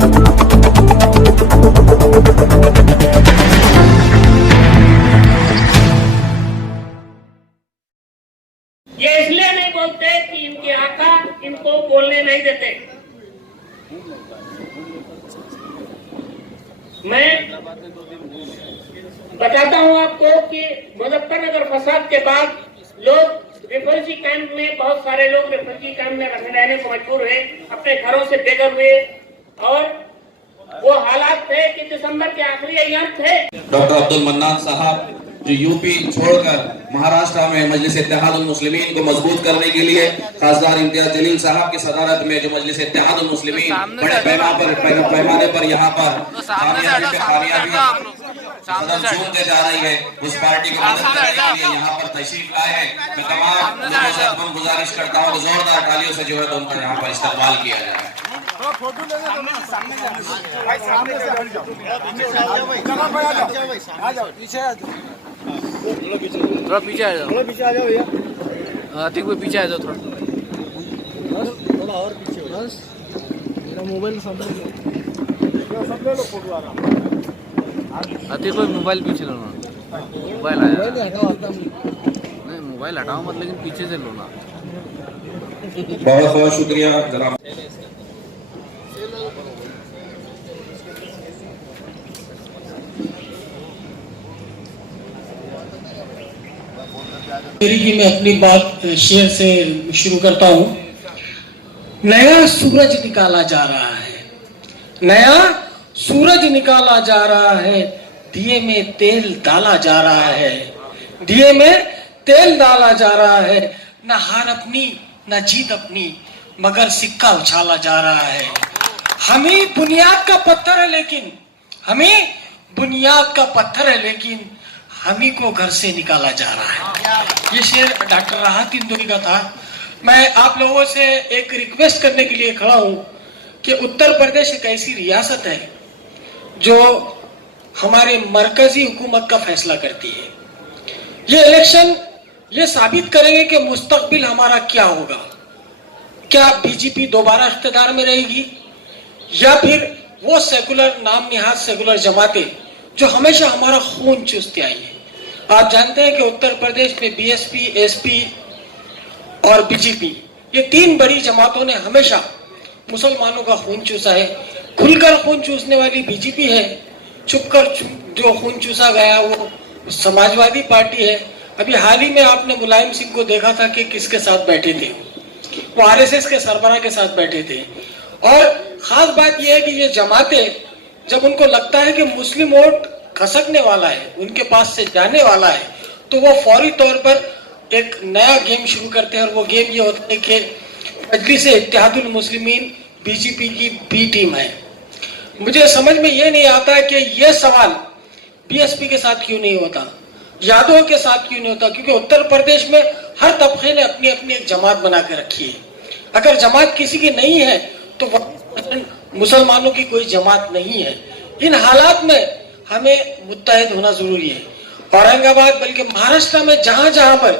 ये इसलिए नहीं बोलते कि इनके आका इनको बोलने नहीं देते। मैं बताता हूं आपको कि मुजफ्फरनगर फसाद के बाद लोग रिफ्यूजी कैंप में, बहुत सारे लोग रिफ्यूजी कैंप में रहने को मजबूर हुए, अपने घरों से बेघर हुए, और वो हालात थे कि दिसंबर के आखिरी अय्याम थे। डॉक्टर अब्दुल मन्नान साहब जो यूपी छोड़कर महाराष्ट्र में मजलिस इत्तेहादुल मुस्लिमीन को मजबूत करने के लिए खासदार इम्तियाज जलील साहब की सदारत में जो मजलिस इत्तेहादुल मुस्लिमीन बड़े पैमाने पर यहाँ पर झूमते जा रही है, उस पार्टी को मदद करने के लिए यहाँ पर तशरीफ लाए हैं। मैं तमाम लोगों से अपनी गुजारिश करता हूँ कि जोरदार तालियों से जो है उनका यहाँ पर इस्तकबाल किया जाए। फोटो ले थोड़ा पीछे आ जाओ भैया। आतिक भाई पीछे आ जाओ थोड़ा और पीछे। बस मेरा मोबाइल सब ले लो फोटो आ रहा। आतिक भाई मोबाइल पीछे लो ना, मोबाइल नहीं मोबाइल हटाओ मत, लेकिन पीछे से लो ना। बहुत बहुत शुक्रिया जनाब। की मैं अपनी बात शेर से शुरू करता हूँ। नया सूरज निकाला जा रहा है, नया सूरज निकाला जा रहा है, दिए में तेल डाला जा रहा है, दिए में तेल डाला जा रहा है। न हार अपनी न जीत अपनी, मगर सिक्का उछाला जा रहा है। हम ही बुनियाद का पत्थर है, लेकिन हम ही बुनियाद का पत्थर है, लेकिन हम ही को घर से निकाला जा रहा है। ये शेर डॉक्टर राहत इंदौरी का था। मैं आप लोगों से एक रिक्वेस्ट करने के लिए खड़ा हूं कि उत्तर प्रदेश एक ऐसी रियासत है जो हमारे मरकजी हुकूमत का फैसला करती है। ये इलेक्शन ये साबित करेंगे कि मुस्तकबिल हमारा क्या होगा। क्या बीजेपी दोबारा इख्तियार में रहेगी, या फिर वो सेकुलर नाम निहाद सेकुलर जमातें जो हमेशा हमारा खून चूसते आई है। आप जानते हैं कि उत्तर प्रदेश में बीएसपी, एसपी और बीजेपी, ये तीन बड़ी जमातों ने हमेशा मुसलमानों का खून चूसा है। खुलकर खून चूसने वाली बीजेपी है, चुपकर जो खून चूसा गया वो समाजवादी पार्टी है। अभी हाल ही में आपने मुलायम सिंह को देखा था कि किसके साथ बैठे थे, वो आरएसएस के सरबराह के साथ बैठे थे। और खास बात यह है कि ये जमातें जब उनको लगता है कि मुस्लिम वोट खसकने वाला है, उनके पास से जाने वाला है, तो वो फौरी तौर पर एक नया गेम शुरू करते हैं। और वो गेम ये होता है कि मजलिस इत्तेहादुल मुस्लिमीन बीजेपी की बी टीम है। मुझे समझ में ये नहीं आता कि ये सवाल बीएसपी के साथ क्यों नहीं होता, यादव के साथ क्यों नहीं होता, क्योंकि उत्तर प्रदेश में हर तबके ने अपनी अपनी एक जमात बना के रखी है। अगर जमात किसी की नहीं है तो मुसलमानों की कोई जमात नहीं है। इन हालात में हमें मुत्तहिद होना जरूरी है। औरंगाबाद बल्कि महाराष्ट्र में जहां जहां पर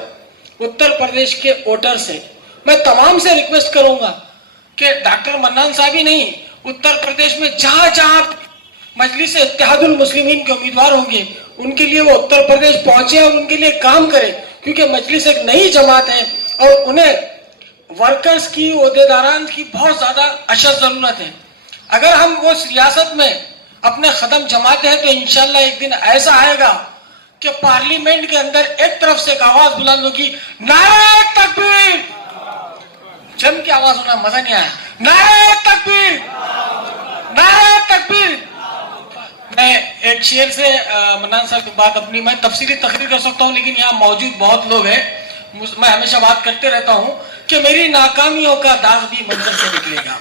उत्तर प्रदेश के वोटर्स हैं, मैं तमाम से रिक्वेस्ट करूंगा कि डॉक्टर मन्नान साहब ही नहीं, उत्तर प्रदेश में जहां जहां मजलिस इत्तेहादुल मुस्लिमीन के उम्मीदवार होंगे उनके लिए वो उत्तर प्रदेश पहुंचे और उनके लिए काम करें, क्योंकि मजलिस एक नई जमात है और उन्हें वर्कर्स की, ओहदेदारान की बहुत ज्यादा अशद जरूरत है। अगर हम वो सियासत में अपने कदम जमाते हैं तो इंशाल्लाह एक दिन ऐसा आएगा कि पार्लियामेंट के अंदर एक तरफ से एक आवाज बुलंद होगी, नारे तकबीर। जम की आवाज होना मजा नहीं आया, नारे तकबीर, नारे तकबीर। मैं एक शेर से मन्नान साहब की बात अपनी मैं तफसीली तकरीर कर सकता हूँ, लेकिन यहाँ मौजूद बहुत लोग हैं, मैं हमेशा बात करते रहता हूँ कि मेरी नाकामियों का दाग भी मंजर से निकलेगा,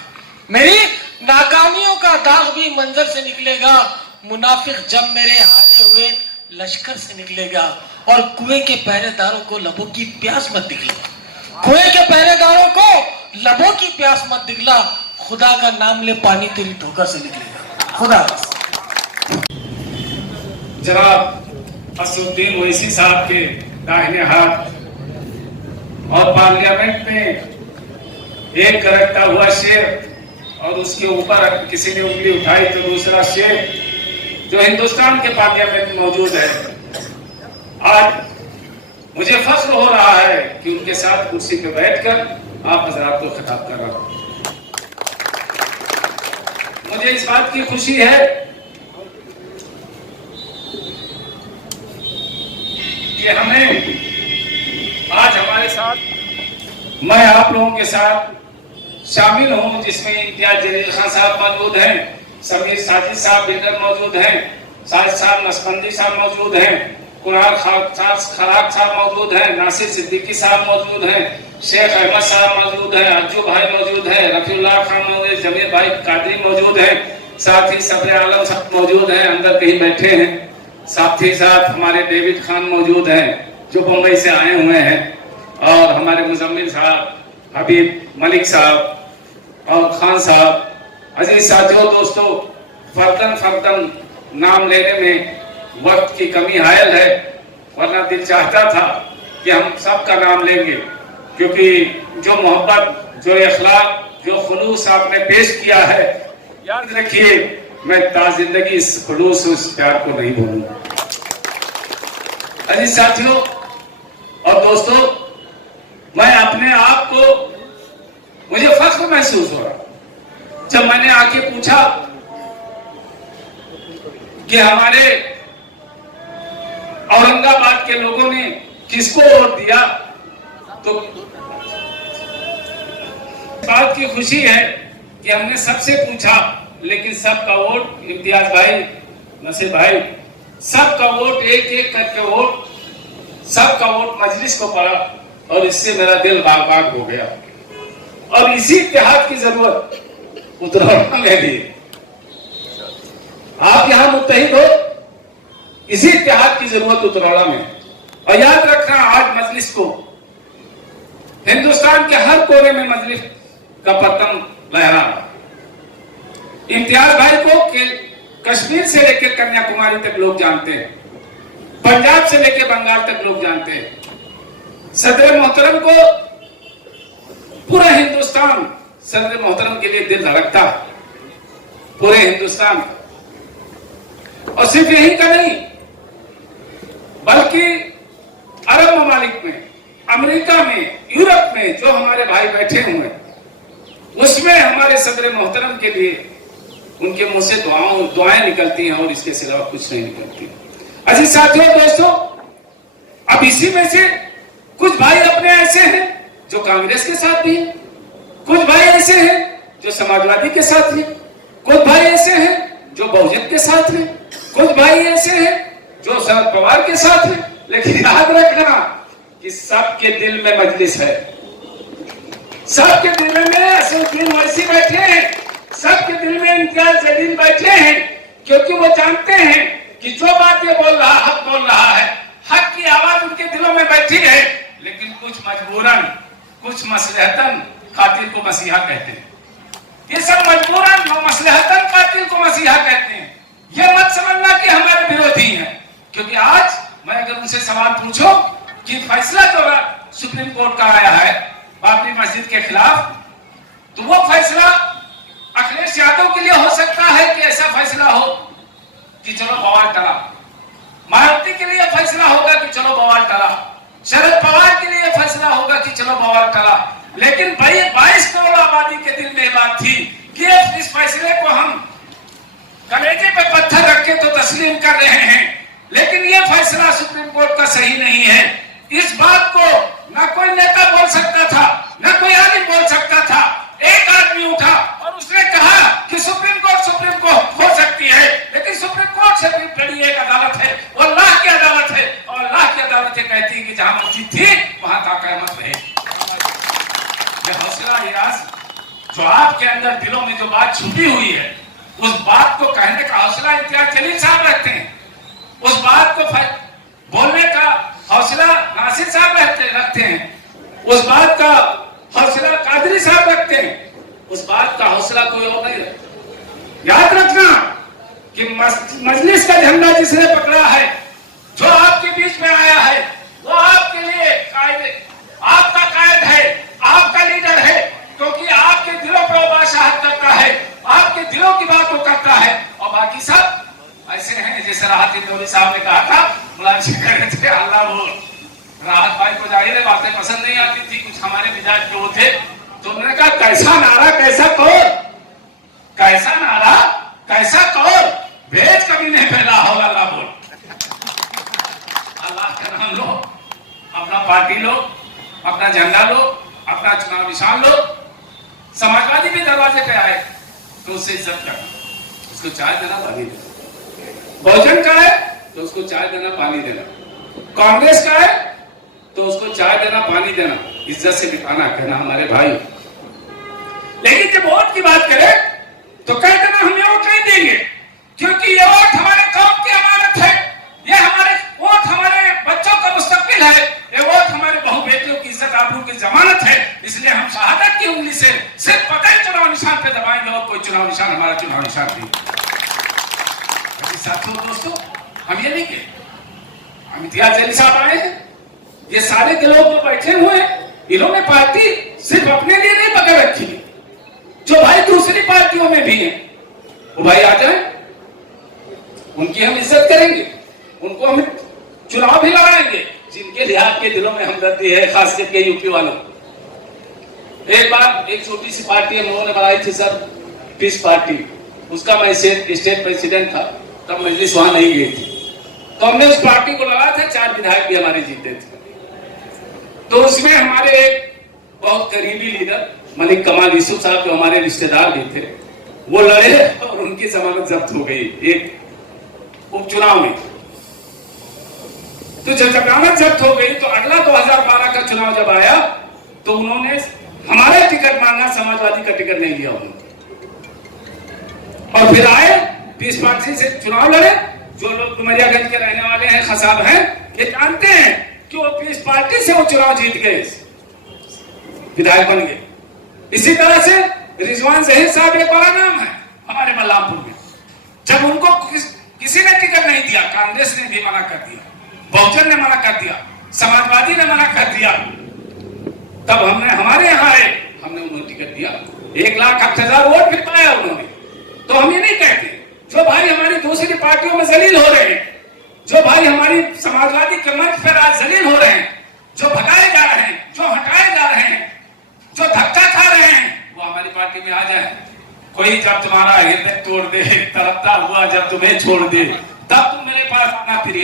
मेरी नाकामियों का दाग भी मंजर से निकलेगा। मुनाफिक जब मेरे हारे हुए लश्कर से निकलेगा, और कुएं के पहरेदारों को लबों की प्यास मत दिखला, कुएं के पहरेदारों को लबों की प्यास मत दिखला। खुदा का नाम ले, पानी तेरी ठोकर से निकलेगा। खुदा जनाब असदुद्दीन ओवैसी साहब के दाहिने हाथ और पार्लियामेंट में एक करकता हुआ शेर और उसके ऊपर किसी ने उंगली उठाई तो दूसरा शेख जो हिंदुस्तान के पार्लियामेंट में मौजूद है, आज मुझे फख्र हो रहा है कि उनके साथ कुर्सी पे बैठकर आप हजरात को खिताब कर रहा हूं। मुझे इस बात की खुशी है कि हमें आज हमारे साथ, मैं आप लोगों के साथ शामिल हूं, जिसमें इम्तियाज जलील खान साहब मौजूद हैं, समीर साजिद साहब बिल्डर मौजूद हैं, साजिद साहब नसबंदी साहब मौजूद हैं, कुरान खराक साहब मौजूद हैं, नासिर सिद्दीकी साहब मौजूद हैं, शेख अहमद साहब मौजूद हैं, अज्जू भाई मौजूद हैं, रफीउल्लाह खान मौजूद हैं, जमीर भाई कादरी मौजूद हैं, साथ ही सब्र आलम साहब मौजूद हैं, अंदर कहीं बैठे हैं, साथ ही साथ हमारे डेविड खान मौजूद हैं जो मुंबई से आए हुए हैं, और हमारे मुजम्मिल साहब, हबीब मलिक साहब और खान साहब। अजीज साथियों, दोस्तों, फर्दन नाम लेने में वक्त की कमी हायल है, वरना दिल चाहता था कि हम सबका नाम लेंगे, क्योंकि जो मोहब्बत, जो इखलाक, जो खुलूस आपने पेश किया है, याद रखिए मैं ताज़िंदगी इस खुलूस, उस प्यार को नहीं भूलूंगा। अजीज साथियों और दोस्तों, मैं अपने आप को, मुझे फख्र महसूस हो रहा जब मैंने आके पूछा कि हमारे औरंगाबाद के लोगों ने किसको वोट दिया, तो बात की खुशी है कि हमने सबसे पूछा, लेकिन सबका वोट, इम्तियाज भाई, नसीर भाई, सबका वोट, एक एक करके वोट, सबका वोट मजलिस को पड़ा, और इससे मेरा दिल बाग-बाग हो गया। और इसी इत्तेहाद की जरूरत उत्तराखंड में भी, आप यहां मुत्तहिद हो, इसी इत्तेहाद की जरूरत उत्तराखंड में। और याद रखना, आज मजलिस को हिंदुस्तान के हर कोने में मजलिस का पतंग लहरा रहा। इम्तियाज भाई को कश्मीर से लेकर कन्याकुमारी तक लोग जानते हैं, पंजाब से लेकर बंगाल तक लोग जानते हैं। सदर मोहतरम को पूरा हिंदुस्तान सदर मोहतरम के लिए दिल धड़कता है, पूरे हिंदुस्तान। और सिर्फ यही का नहीं, बल्कि अरब ममालिक में, अमेरिका में, यूरोप में जो हमारे भाई बैठे हुए हैं, उसमें हमारे सदर मोहतरम के लिए उनके मुंह से दुआएं निकलती हैं, और इसके सिवा कुछ नहीं निकलती। अजीज साथियों, दोस्तों, अब इसी में से कुछ भाई अपने ऐसे हैं जो कांग्रेस के साथ भी हैं, कुछ भाई ऐसे हैं जो समाजवादी के साथ हैं, कुछ भाई ऐसे हैं जो बहुजन के साथ हैं, कुछ भाई ऐसे हैं जो शरद पवार के साथ हैं। लेकिन याद रखना कि सबके दिल में मजलिस है, सबके दिल में असदुद्दीन ओवैसी बैठे हैं, सबके दिल में इम्तियाज जलील बैठे हैं, क्योंकि वो जानते हैं कि जो बात ये बोल रहा, हक बोल रहा है, हक की आवाज उनके दिलों में बैठी है। लेकिन कुछ मजबूरन, कुछ मसलहतन कातिल को मसीहा कहते हैं। ये सब मजबूरन मसलहतन कातिल को मसीहा कहते हैं। ये मत समझना कि हमारे विरोधी हैं, क्योंकि आज मैं अगर उनसे सवाल पूछो कि फैसला जो सुप्रीम कोर्ट का आया है बाबरी मस्जिद के खिलाफ, तो वो फैसला अखिलेश यादव के लिए हो सकता है कि ऐसा फैसला हो कि चलो बवाल टला, मायावती के लिए फैसला होगा कि चलो बवाल टला, शरद पवार के लिए फैसला होगा कि चलो बवाल टला। लेकिन भाई 22 करोड़ आबादी के दिल में बात थी कि इस फैसले को हम कलेजे पे पत्थर रख के तो तस्लीम कर रहे हैं, लेकिन यह फैसला सुप्रीम कोर्ट का सही नहीं है। इस बात को ना कोई नेता बोल सकता था, ना कोई आदमी बोल सकता था। एक आदमी उठा और उसने कहा कि सुप्रीम कोर्ट हो सकती है, लेकिन सुप्रीम कोर्ट से भी बड़ी एक अदालत है, वो अल्लाह की अदालत है, और अल्लाह की अदालत कहती है कि जहां मस्जिद थी वहां था क़यामत रहे। ये हौसला, ये राज जो आपके अंदर दिलों में जो बात छुपी हुई है, उस बात को कहने का हौसला इम्तियाज जलील साहब रखते हैं, उस बात को बोलने का हौसला नासिर साहब रखते हैं, उस बात का हौसला कादरी साहब रखते हैं, उस बात का हौसला कोई और नहीं रखता। याद रखना कि मजलिस का झंडा जिसने पकड़ा है, जो आपके बीच में आया है, वो आपके लिए आपका कायद है, आपका लीडर है, क्योंकि आपके दिलों पर वो बादशाहत करता है। दिलों की बात वो करता है, और बाकी सब ऐसे हैं जैसे राहत इंदौरी साहब ने कहा था, मुलायम सिंह कह रहे थे अल्लाह बोल। राहत भाई को जाहिर है बातें पसंद नहीं आती थी, कुछ हमारे मिजाज के वो थे, तो उन्होंने कहा कैसा नारा कैसा कौर, कैसा नारा कैसा कौर, भेज कभी नहीं फैला हो, अल्लाह बोल। अल्लाह का नाम लो, अपना पार्टी लो, अपना झंडा लो, अपना चुनाव निशान लो। समाजवादी भी दरवाजे पे आए तो उससे इज्जत करना, उसको चाय देना पानी देना। बहुजन का है तो उसको चाय देना पानी देना, कांग्रेस का है तो उसको चाय देना पानी देना, इज्जत से बिताना, कहना हमारे भाई। लेकिन जब वोट की बात करें तो कह देना हम ये वोट नहीं देंगे, क्योंकि ये वोट हमारे कौम की अमानत है, ये हमारे वोट हमारे बच्चों का मुस्तकबिल है, ये वोट हमारे बहू बेटियों की इज्जत आबरू की जमानत है, इसलिए हम शहादत की उंगली से सिर्फ पता चुनाव निशान पे दबाएंगे और कोई चुनाव निशान हमारा चुनाव निशान नहीं। साथियों दोस्तों, हम ये नहीं कहते, हम इम्तियाज जलील साहब आए हैं, ये सारे के लोग जो बैठे हुए हैं, इन्होंने पार्टी सिर्फ अपने लिए नहीं पकड़ रखी, जो भाई दूसरी पार्टियों में भी हैं वो भाई आ जाए, उनकी हम इज्जत करेंगे, उनको हम चुनाव भी लड़ाएंगे, जिनके लिए आपके दिलों में हमदर्दी है, खास करके यूपी वालों। एक बार एक छोटी सी पार्टी हम लोगों ने बनाई थी सर, पीस पार्टी, उसका मैं स्टेट प्रेसिडेंट था, तब मजलिस वहां नहीं गई थी, तो हमने उस पार्टी को लगाया था, 4 विधायक भी हमारे जीते थे। तो उसमें हमारे एक बहुत करीबी लीडर मलिक कमाल यूसुफ साहब जो हमारे रिश्तेदार भी थे, वो लड़े और उनकी जमानत जब्त हो गई एक उपचुनाव में। तो जब जमानत जब्त हो गई तो अगला 2012 का चुनाव जब आया तो उन्होंने हमारा टिकट मांगा, समाजवादी का टिकट नहीं लिया उन्होंने, और फिर आए पीस पार्टी से चुनाव लड़े। जो लोग डुमरियागंज के रहने वाले हैं, खसाब हैं, ये जानते हैं कि वो पीस पार्टी से वो चुनाव जीत गए, विधायक बन गए। इसी तरह से रिजवान जहीर साहब एक बड़ा नाम है हमारे बलरामपुर में, जब उनको किसी ने टिकट नहीं दिया, कांग्रेस ने भी मना कर दिया, बहुजन ने मना कर दिया, समाजवादी ने मना कर दिया, तब हमने हमारे यहाँ आए, हमने उन्हें टिकट दिया, 1,08,000 वोट फिर पाया उन्होंने। तो हम ये नहीं कहते जो भाई हमारी दूसरी पार्टियों में जलील हो रहे हैं, जो भाई हमारी समाजवादी के मंच पर आज जलील हो रहे हैं, जो भगाए जा रहे हैं, जो हटाए जा रहे हैं, जो धक्का खा रहे हैं, वो हमारी पार्टी में आ जाए। कोई जब तुम्हारा हृदय तोड़ दे, तड़पता हुआ जब तुम्हें छोड़ दे, तब तुम मेरे पास आना, फिर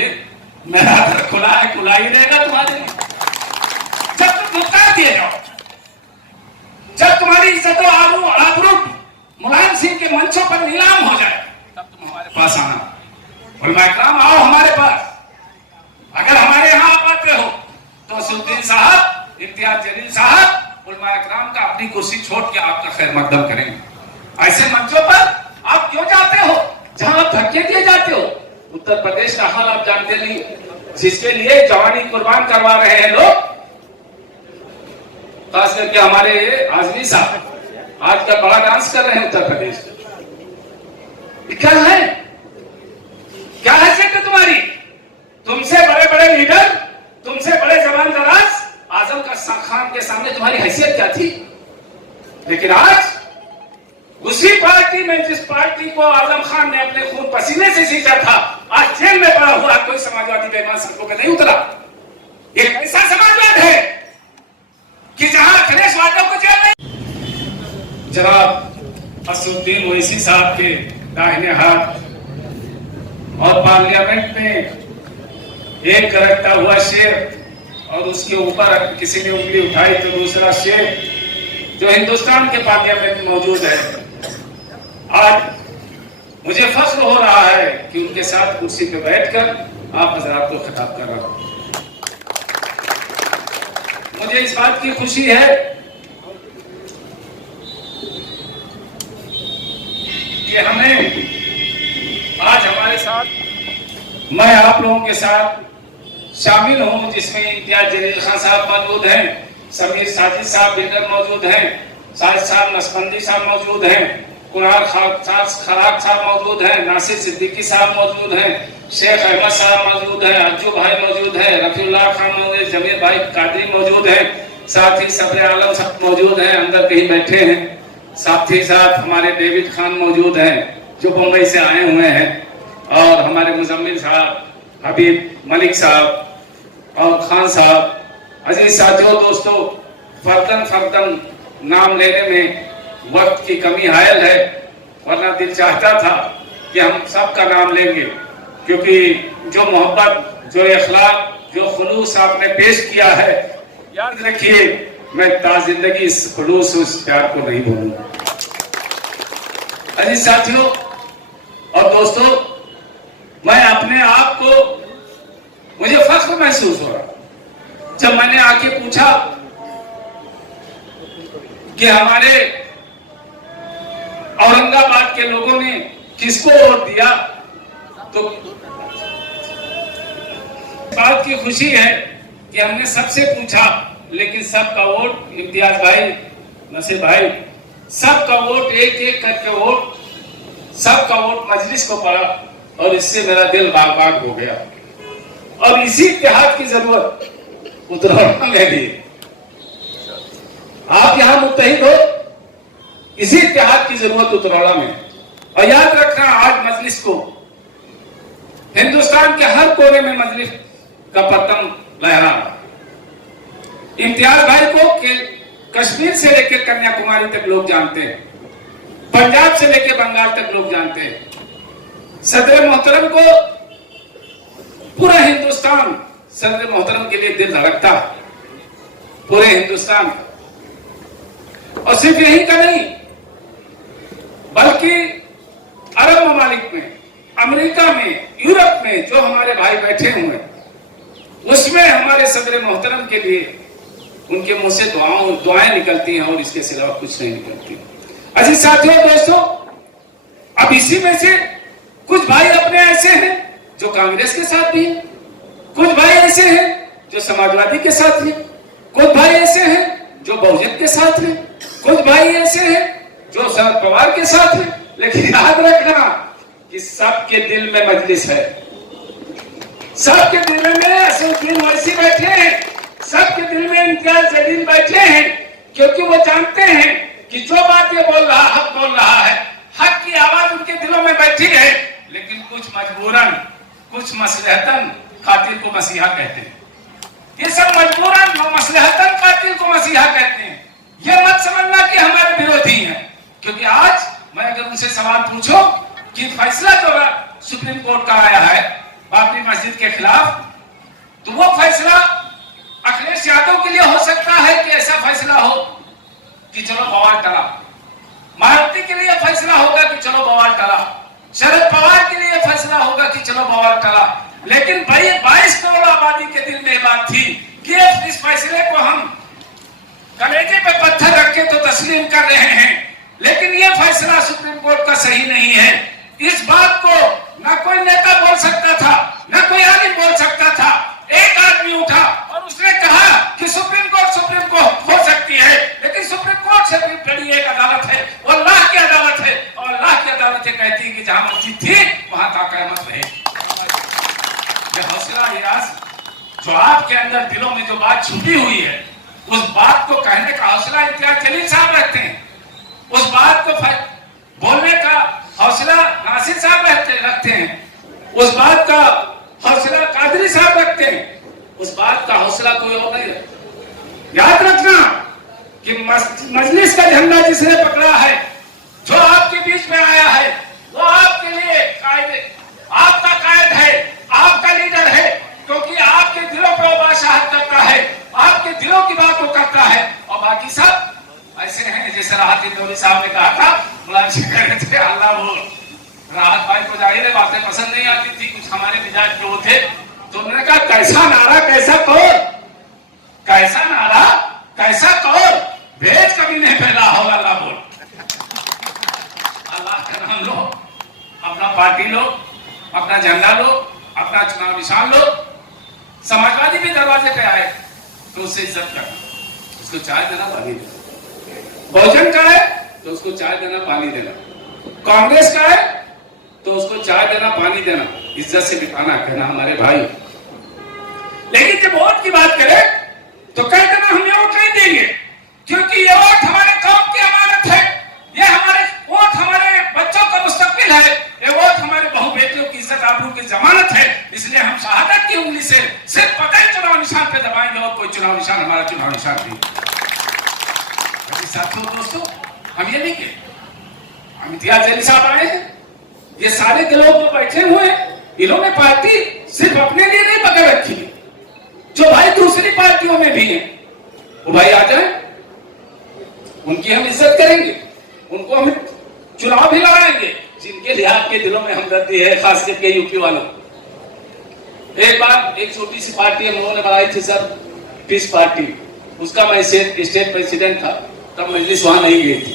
मेरा घर खुला है, खुला ही रहेगा तुम्हारे लिए। जब तुम धुतकार दिए जाओ, जब तुम्हारी इज्जत आबरू मुलायम सिंह के मंचों पर नीलाम हो जाए, तब तुम हमारे पास आना, उलमा इकराम आओ हमारे पास। अगर हमारे यहाँ आप आते हो तो असदुद्दीन साहब, इम्तियाज जलील साहब, उलमा इकराम का अपनी कुर्सी छोड़ के आपका खैर मकदम करेंगे। ऐसे मंचों पर आप क्यों जाते हो जहां आप धक्के दिए जाते हो? उत्तर प्रदेश का हाल आप जानते नहीं, जिसके लिए जवानी कुर्बान करवा रहे हैं लोग, खास करके हमारे आजमी साहब आज का बड़ा डांस कर रहे हैं उत्तर प्रदेश। क्या है, क्या हैसियत है तुम्हारी? तुमसे बड़े बड़े लीडर, तुमसे बड़े जवान दराज आजम खान के सामने तुम्हारी हैसियत क्या थी? लेकिन आज उसी पार्टी में जिस पार्टी को आजम खान ने अपने खून पसीने से सींचा था, आज जेल में पड़ा हुआ कोई समाजवादी बेईमान सड़कों पे नहीं उतरा। ये कैसा समाजवाद है कि जहां अखिलेश यादव को जेल नहीं। जनाब असदुद्दीन ओवैसी साहब के दाहिने हाथ और पार्लियामेंट में एक गरजता हुआ शेर, और उसके ऊपर किसी ने उंगली उठाई तो दूसरा शेर जो हिंदुस्तान के पार्लियामेंट में मौजूद है। आज मुझे फख्र हो रहा है कि उनके साथ कुर्सी पे बैठकर आप हजरात को खिताब कर रहा हूं। मुझे इस बात की खुशी है कि हमें आज हमारे साथ, मैं आप लोगों के साथ शामिल हूं, जिसमें इम्तियाज जलील खान साहब मौजूद हैं, समीर साजिद साहब बिल्डर मौजूद हैं, साजिद साहब नसबंदी साहब मौजूद हैं, कुरान खराक साहब मौजूद हैं, नासिर सिद्दीकी साहब मौजूद हैं, शेख अहमद साहब मौजूद हैं, अज्जू भाई मौजूद हैं, रफीउल्लाह खान मौजूद हैं, जमीर भाई कादरी मौजूद हैं, साथ ही सफर आलम साहब मौजूद हैं, अंदर कहीं बैठे हैं। साथ ही साथ हमारे डेविड खान मौजूद हैं जो मुंबई से आए हुए हैं, और हमारे मुजम्मिल साहब, हबीब मलिक साहब और खान साहब। अजीज साथियों, दोस्तों, फर्दन नाम लेने में वक्त की कमी हायल है, वरना दिल चाहता था कि हम सबका नाम लेंगे, क्योंकि जो मोहब्बत, जो अखलाक, जो खुलूस आपने पेश किया है, याद रखिए मैं ताज़िंदगी इस खुलूस, उस प्यार को नहीं भूलूंगा। अजीज साथियों और दोस्तों, मैं अपने आप को, मुझे फख्र महसूस हो रहा जब मैंने आके पूछा कि हमारे औरंगाबाद के लोगों ने किसको वोट दिया, तो बात की खुशी है कि हमने सबसे पूछा, लेकिन सबका वोट, इम्तियाज भाई, नसीर भाई, सबका वोट, एक एक करके वोट, सबका वोट मजलिस को पड़ा, और इससे मेरा दिल बाग-बाग हो गया। और इसी इत्तेहाद की जरूरत उतरौड़ा में भी, आप यहां मुत्तहिद हो, इसी इत्तेहाद की जरूरत उतरौड़ा में। और याद रखना, आज मजलिस को हिंदुस्तान के हर कोने में मजलिस का पतंग लहरा। इम्तियाज भाई को कश्मीर से लेकर कन्याकुमारी तक लोग जानते हैं, पंजाब से लेकर बंगाल तक लोग जानते हैं। सदर मोहतरम को पूरा हिंदुस्तान, सदर मोहतरम के लिए दिल धड़कता, पूरे हिंदुस्तान। और सिर्फ यही का नहीं, बल्कि अरब ममालिक में, अमेरिका में, यूरोप में जो हमारे भाई बैठे हुए हैं, उसमें हमारे सदर मोहतरम के लिए उनके मुंह से दुआएं निकलती हैं, और इसके सिवा कुछ नहीं निकलती। अजीज साथियों, दोस्तों, अब इसी में से कुछ भाई अपने ऐसे हैं जो कांग्रेस के साथ भी हैं, कुछ भाई ऐसे हैं जो समाजवादी के साथ हैं, कुछ भाई ऐसे हैं जो बहुजन के साथ हैं, कुछ भाई ऐसे हैं जो शरद पवार के साथ हैं। लेकिन याद रखना कि सबके दिल में मजलिस है, सबके दिल में असदुद्दीन ओवैसी बैठे हैं, सबके दिल में इम्तियाज जलील बैठे हैं, क्योंकि वो जानते हैं कि जो बात ये बोल रहा, हक बोल रहा है, हक की आवाज उनके दिलों में बैठी है। लेकिन कुछ मजबूरन, कुछ मसलहतन कातिल को मसीहा कहते हैं। ये सब मजबूरन और मसलहतन कातिल को मसीहा कहते हैं। ये मत समझना कि हमारे विरोधी हैं, क्योंकि आज मैं अगर उनसे सवाल पूछो कि फैसला जो सुप्रीम कोर्ट का आया है बाबरी मस्जिद के खिलाफ, तो वो फैसला अखिलेश यादव के लिए हो सकता है कि ऐसा फैसला हो कि चलो बवाल टला, मायावती के लिए फैसला होगा कि चलो बवाल टला, शरद पवार के लिए फैसला होगा कि चलो बवाल टला। लेकिन भाई 22 करोड़ आबादी के दिल में बात थी कि इस फैसले को हम कलेजे पे पत्थर रख के तो तस्लीम कर रहे हैं, लेकिन यह फैसला सुप्रीम कोर्ट का सही नहीं है। इस बात को ना कोई नेता बोल सकता था, ना कोई आलिम बोल सकता था। एक आदमी उठा और उसने कहा कि सुप्रीम कोर्ट हो सकती है, लेकिन सुप्रीम कोर्ट से भी बड़ी एक अदालत है, वो अल्लाह की अदालत है, और अल्लाह की अदालत कहती है कि जहां मस्जिद थी वहां ता क़यामत रहे। यह हौसला, जो आपके अंदर दिलों में जो बात छुपी हुई है, उस बात को कहने का हौसला इम्तियाज जलील साहब रखते हैं, उस बात को बोलने का हौसला नासिर साहब रखते हैं, उस बात का हौसला कादरी साहब रखते हैं, उस बात का हौसला कोई और नहीं रखता। याद रखना कि मजलिस का झंडा जिसने पकड़ा है, जो आपके बीच में आया है, वो आपके लिए आपका कायद है, आपका लीडर है, क्योंकि आपके दिलों पर वो बादशाहत करता है, आपके दिलों की बात वो करता है। और बाकी सब ऐसे हैं, जैसे राहत इंदौरी साहब ने कहा था, मुलायम सिंह कह रहे थे अल्लाह बोल। राहत भाई को जाहिर है बातें पसंद नहीं आती थी, कुछ हमारे मिजाज के वो थे, तो उन्होंने कहा कैसा नारा कैसा कौर, कैसा नारा कैसा कौर, भेज कभी नहीं फैला होगा, अल्लाह बोल। अल्लाह का नाम लो, अपना पार्टी लो, अपना झंडा लो, अपना चुनाव निशान लो। समाजवादी भी दरवाजे पे आए तो उससे इज्जत करना, उसको चाय देना, पानी देना। बहुजन का है तो उसको चाय देना, पानी देना। कांग्रेस का है तो उसको चाय देना, पानी देना, इज्जत से बिताना, कहना हमारे भाई। लेकिन जब वोट की बात करें तो कह देना हम ये वोट नहीं देंगे, क्योंकि ये वोट हमारे कौम की अमानत है, ये हमारे वोट हमारे बच्चों का मुस्तकबिल है, ये वोट हमारे बहू बेटियों की इज्जत आबरू की जमानत है। इसलिए हम शहादत की उंगली से सिर्फ पकड़ चुनाव निशान पे दबाएंगे और कोई चुनाव निशान हमारा चुनाव निशान नहीं। साथियों दोस्तों, हम ये नहीं कहे हम इम्तियाज जलील साहब आए हैं, ये सारे के लोग जो बैठे हुए हैं, इन्होंने पार्टी सिर्फ अपने लिए नहीं पकड़ रखी है, जो भाई दूसरी पार्टियों में भी हैं वो भाई आ जाए, उनकी हम इज्जत करेंगे, उनको हम चुनाव भी लड़ाएंगे जिनके लिहाज के दिलों में हमदर्दी है, खास करके यूपी वालों। एक बार एक छोटी सी पार्टी हम लोगों ने बनाई थी सर, पीस पार्टी, उसका मैं स्टेट प्रेसिडेंट था, तब मजलिस वहां नहीं गई थी,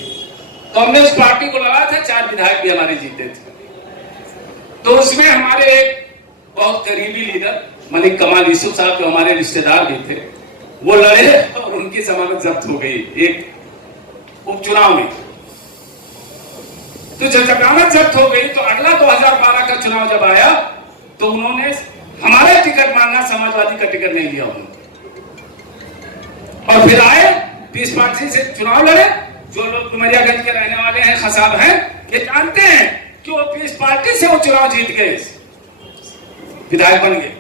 तो हमने उस पार्टी को लगाया था, 4 विधायक भी हमारे जीते थे। तो उसमें हमारे एक बहुत करीबी लीडर मलिक कमाल यूसुफ साहब जो हमारे रिश्तेदार भी थे, वो लड़े और उनकी जमानत जब्त हो गई एक उपचुनाव में। तो जब जमानत जब्त हो गई तो अगला 2012 का चुनाव जब आया तो उन्होंने हमारा टिकट मांगा, समाजवादी का टिकट नहीं लिया उन्होंने, और फिर आए पीस पार्टी से चुनाव लड़े। जो लोग डुमरियागंज के रहने वाले हैं, खसाब हैं, ये जानते हैं कि वो पीस पार्टी से वो चुनाव जीत गए, विधायक बन गए।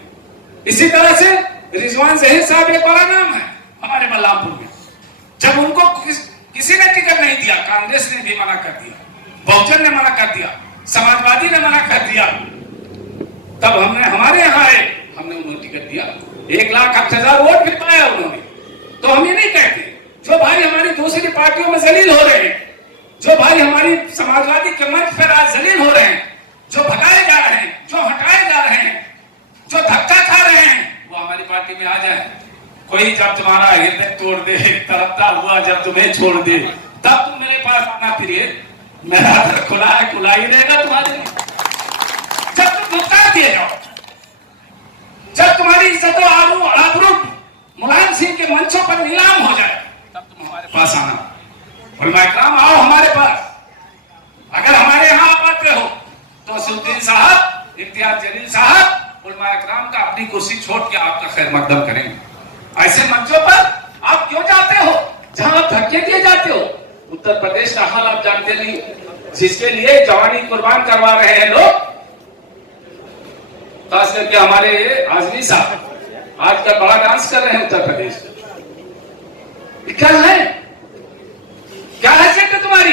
इसी तरह से रिजवान जहीर साहब एक बड़ा नाम है हमारे बलरामपुर में, जब उनको किसी ने टिकट नहीं दिया, कांग्रेस ने भी मना कर दिया, बहुजन ने मना कर दिया, समाजवादी ने मना कर दिया, तब हमने हमारे यहाँ आए, हमने उन्हें टिकट दिया, 1,08,000 वोट भी पाया उन्होंने। तो हम ये नहीं कहते जो भाई हमारी दूसरी पार्टियों में जलील हो रहे हैं, जो भाई हमारी समाजवादी के मंच पर आज जलील हो रहे हैं, जो भगाए जा रहे हैं, जो हटाए जा रहे हैं, जो धक्का खा रहे हैं, वो हमारी पार्टी में आ जाए। कोई जब तुम्हारा हृदय तोड़ दे, तड़पता हुआ जब तुम्हें छोड़ दे, तब तुम मेरे पास आना, फिर मेरा दर खुला है, खुला ही रहेगा तुम्हारे लिए। जब तुम धुतकार दिए जाओ, जब तुम्हारी इज्जत आबरू मुलायम सिंह के मंचों पर नीलाम हो जाए, तब तुम हमारे पास आना। उलमा इकराम आओ हमारे पास। अगर हमारे यहाँ आते हो तो असदुद्दीन साहब, इम्तियाज जलील साहब, उलमा इकराम का अपनी कुर्सी छोड़ के आपका खैर मकदम करेंगे। ऐसे मंचों पर आप क्यों जाते हो जहां आप धक्के दिए जाते हो? उत्तर प्रदेश का हाल आप जानते नहीं, जिसके लिए जवानी कुर्बान करवा रहे हैं लोग, खास करके हमारे आजमी साहब आजकल बड़ा डांस कर रहे हैं उत्तर प्रदेश में। क्या है, क्या हैसियत है तुम्हारी?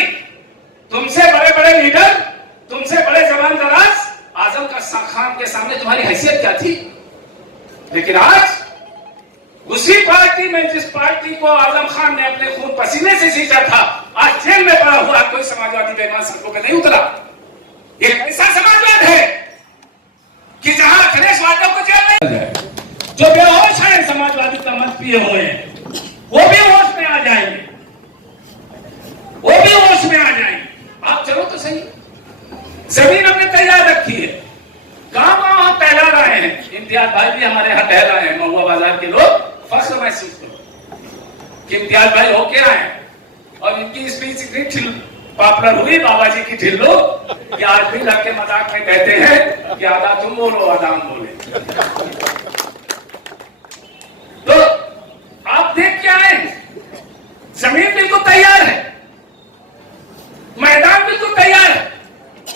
तुमसे बड़े बड़े लीडर, तुमसे बड़े जवान दराज आजम का खान के सामने तुम्हारी हैसियत क्या थी? लेकिन आज उसी पार्टी में जिस पार्टी को आजम खान ने अपने खून पसीने से सींचा था, आज जेल में पड़ा हुआ कोई समाजवादी बेईमान सड़कों पर नहीं उतरा। ये ऐसा समाजवाद है कि जहां अखिलेशवादियों को जेल नहीं जाए, जो बेहोश है समाजवादी का मत पिए हुए हैं, वो भी होश में आ जाएंगे, वो भी होश में आ जाएंगे। आप चलो तो सही, जमीन हमने तैयार रखी है, गांव हम टहला रहे हैं। इम्तियाज भाई भी हमारे यहाँ टहल रहे हैं, महुआ बाजार के लोग फख्र महसूस करो कि इम्तियाज भाई होके आए, और इनकी स्पीच इतनी पॉपुलर हुई बाबा जी की ठिल्लो कि आज भी लड़के मजाक में कहते हैं कि आधा तुम बोलो आधा हम बोले। तो आप देख के आए, जमीन बिल्कुल तैयार है, मैदान बिल्कुल तैयार है।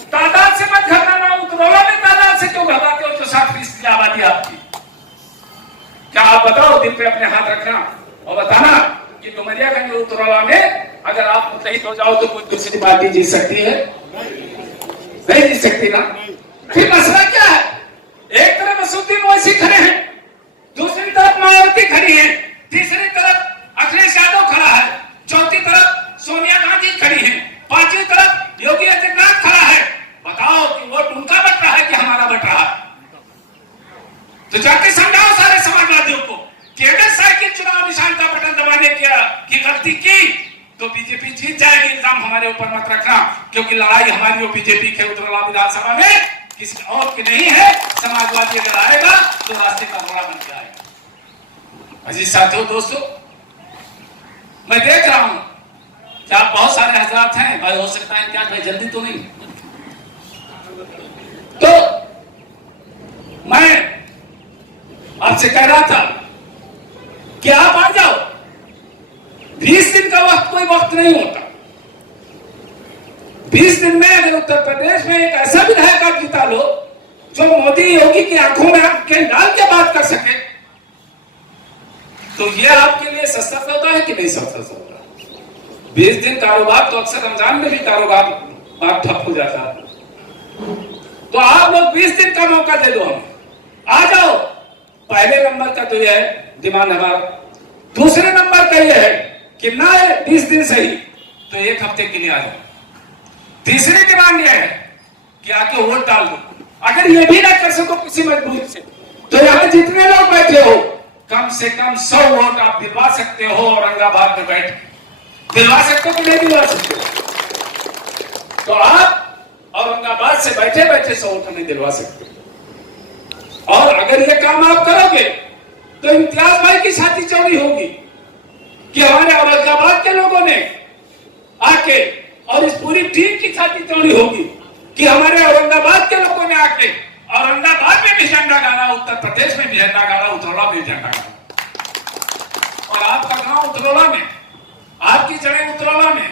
तादाद से मत घबराना, उतरौला में तादाद से क्यों घबराते हो? जो 7% आबादी आपकी, क्या आप बताओ, दिल पे अपने हाथ रखना और बताना कि डुमरियागंज उतरौला में अगर आप मुतहिद हो जाओ तो कोई दूसरी पार्टी जीत सकती है? नहीं जीत सकती ना। फिर मसला क्या है? एक तरफ असदुद्दीन ओवैसी खड़े हैं, दूसरी तरफ मायावती खड़ी है, तीसरी तरफ अखिलेश यादव खड़ा है, चौथी तरफ सोनिया गांधी खड़ी है, पांचवी तरफ योगी आदित्यनाथ खड़ा है। बताओ कि वोट उनका बट रहा है कि हमारा बट रहा है? तो जाके समझाओ सारे समाजवादियों को कि अगर साइकिल चुनाव निशान का बटन दबाने की गलती की तो बीजेपी जीत जाएगी। इल्जाम हमारे ऊपर मत रखना, क्योंकि लड़ाई हमारी और बीजेपी के उतरौला विधानसभा में किसी और की नहीं है। समाजवादी अगर आएगा तो रास्ते का घोड़ा बन के आएगा। अजीज साथियों, दोस्तों, मैं देख रहा हूं कि आप बहुत सारे हजरात हैं, भाई हो सकता है क्या भाई जल्दी तो नहीं, तो मैं आपसे कह रहा था कि आप आ जाओ। 20 दिन का वक्त कोई वक्त नहीं होता। दिन में अगर उत्तर प्रदेश में एक ऐसा विधायक आप जिता लो जो मोदी योगी की आंखों में आंखें डाल के बात कर सके, तो ये आपके लिए सस्ता सौदा है कि नहीं सस्ता सौदा? 20 दिन कारोबार तो अक्सर रमजान में भी कारोबार ठप हो जाता है। तो आप लोग 20 दिन का मौका दे दो, हमें आ जाओ। पहले नंबर का तो यह है डिमांड हमारा। दूसरे नंबर का यह है कि ना 20 दिन सही तो 1 हफ्ते के लिए आ जाओ। तीसरी डिमांड यह है कि आके वोट डाल दो। अगर ये भी ना कर सको किसी मजबूरी से, तो यहां जितने लोग बैठे हो कम से कम 100 वोट आप दिलवा सकते हो। औरंगाबाद में बैठ दिलवा सकते हो कि नहीं दिलवा सकते हो? तो आप औरंगाबाद से बैठे बैठे 100 वोट हमें दिलवा सकते हो। और अगर ये काम आप करोगे तो इम्तियाज भाई की छाती चौड़ी होगी कि हमारे औरंगाबाद के लोगों ने आके, और इस पूरी टीम की छाती चौड़ी होगी कि हमारे औरंगाबाद के लोगों ने आके औरंगाबाद में भी झंडा गाड़ा, उत्तर प्रदेश में भी झंडा गाड़ा, उतरौला में झंडा गाड़ा। और आपका गांव उतरौला में, आपकी जड़ें उतरौला में,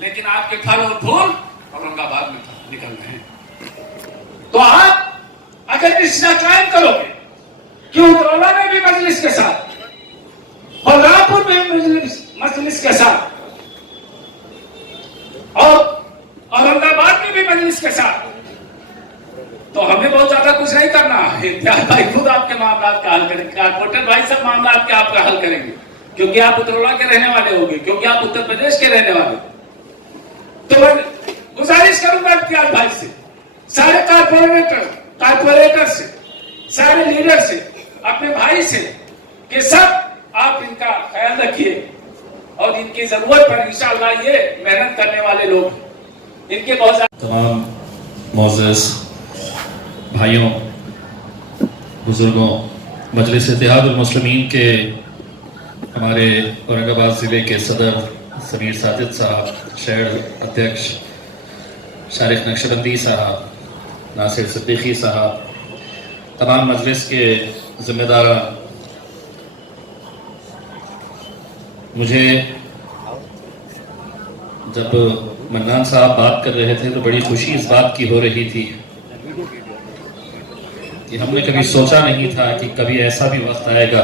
लेकिन आपके फल और फूल औरंगाबाद में निकल रहे हैं। तो आप अगर रिश्ता कायम करोगे कि उतरौला में भी मजलिस के साथ, बलरामपुर में मजलिस के साथ, और औरंगाबाद में भी मजलिस के साथ, तो हमें बहुत ज्यादा कुछ नहीं करना है। इम्तियाज भाई खुद आपके मामलात का हल करेंगे, कारपोरेटर भाई सब मामलात के आपका हल करेंगे, क्योंकि आप उतरौला के रहने वाले होंगे, क्योंकि आप उत्तर प्रदेश के रहने वाले। तो मैं गुजारिश करूंगा इम्तियाज भाई से, सारे कारपोरेटर से, सारे लीडर से, अपने भाई से, कि सब आप इनका ख्याल रखिए और इनकी जरूरत पर इंशाअल्लाह ये मेहनत करने वाले लोग इनके बहुत ज्यादा। तमाम मोअज़्ज़ज़ भाइयों, बुजुर्गों, मजलिस इत्तेहादुल मुस्लिमीन के हमारे औरंगाबाद ज़िले के सदर समीर साजिद साहब, शहर अध्यक्ष शारिक नक्शबंदी साहब, नासिर सिद्दीकी साहब, तमाम मजलिस के ज़िम्मेदार, मुझे जब मन्नान साहब बात कर रहे थे तो बड़ी खुशी इस बात की हो रही थी कि हमने कभी सोचा नहीं था कि कभी ऐसा भी वक्त आएगा